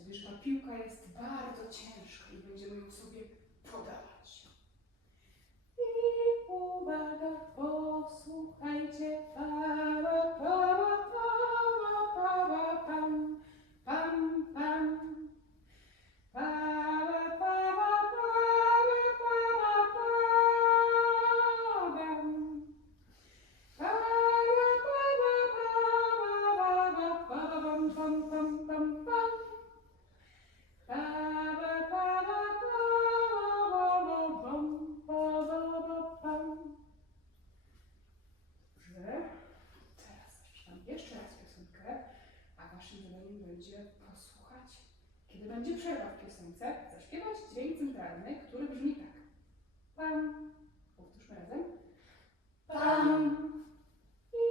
Uwierz, piłka jest bardzo ciężka i będziemy ją sobie podać. trzeba w piosence zaśpiewać dźwięk centralny, który brzmi tak. Pam. Powtórzmy razem. Pam. I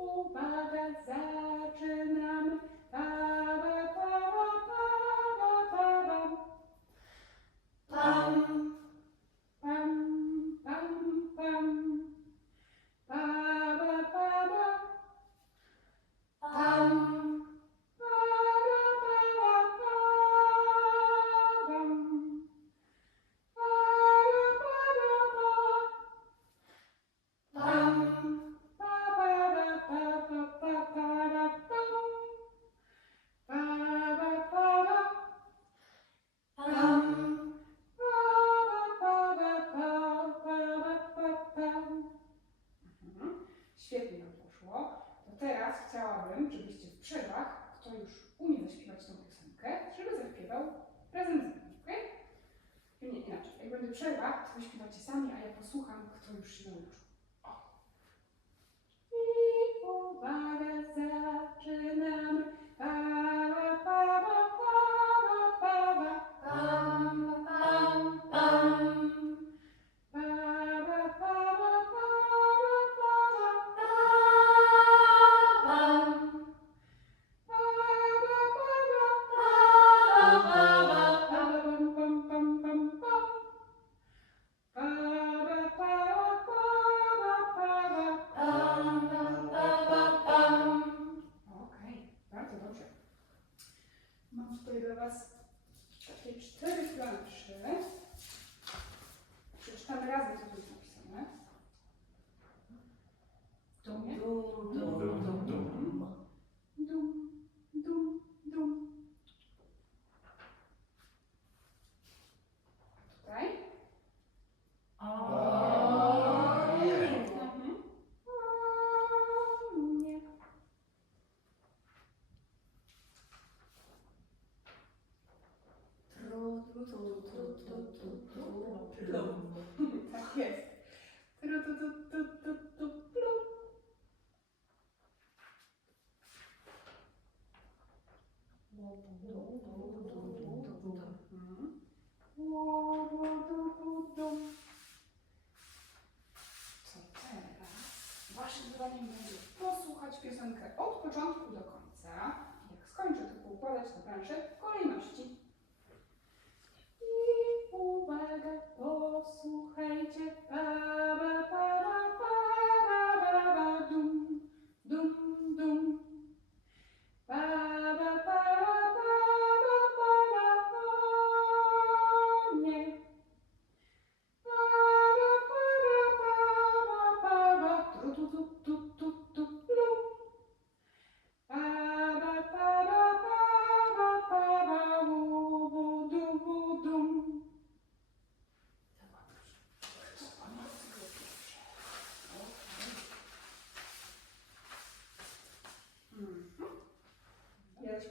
uwaga, zaczynamy. Pam. posłuchajcie sami, a ja posłucham, kto już się nauczył. I uwaga, zaczynamy. Tak. 동요? 동동 네, 그 Co teraz? Waszym zadaniem będzie posłuchać piosenkę od początku do końca. Jak skończę, to poukładać na planszę w kolejności. I uwaga, posłuchajcie. Pa, pa, pa, pa, pa, pa, pa, dum, dum.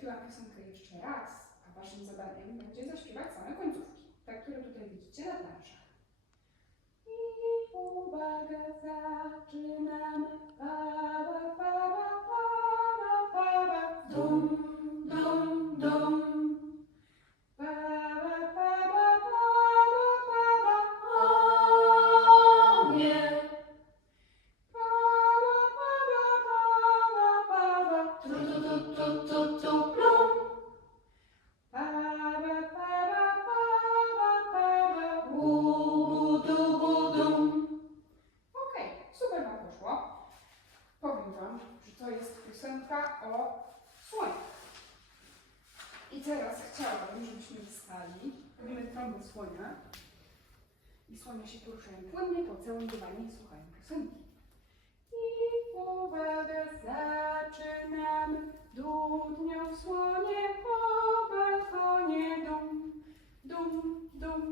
Zaśpiewam piosenkę jeszcze raz, a waszym zadaniem będzie zaśpiewać same końcówki, te, które tutaj widzicie na planszach. I uwaga, zaczynamy. Pa, pa, ba, pa, ba, pa, ba. Dum, dum, dum. Trąbę słonia. I słonia się poruszają płynnie po całym dywanie i słuchają piosenki. I uwaga, zaczynamy. Dudnią słonie po balkonie. Dum, dum, dum.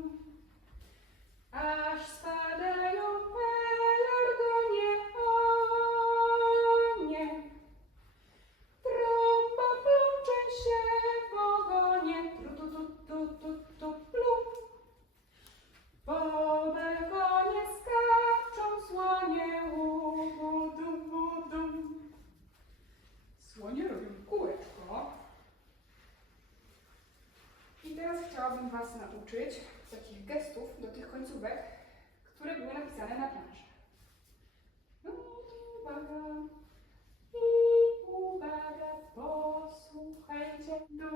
uczyć takich gestów do tych końcówek, które były napisane na planszy. No I uwaga, i uwaga, posłuchajcie, do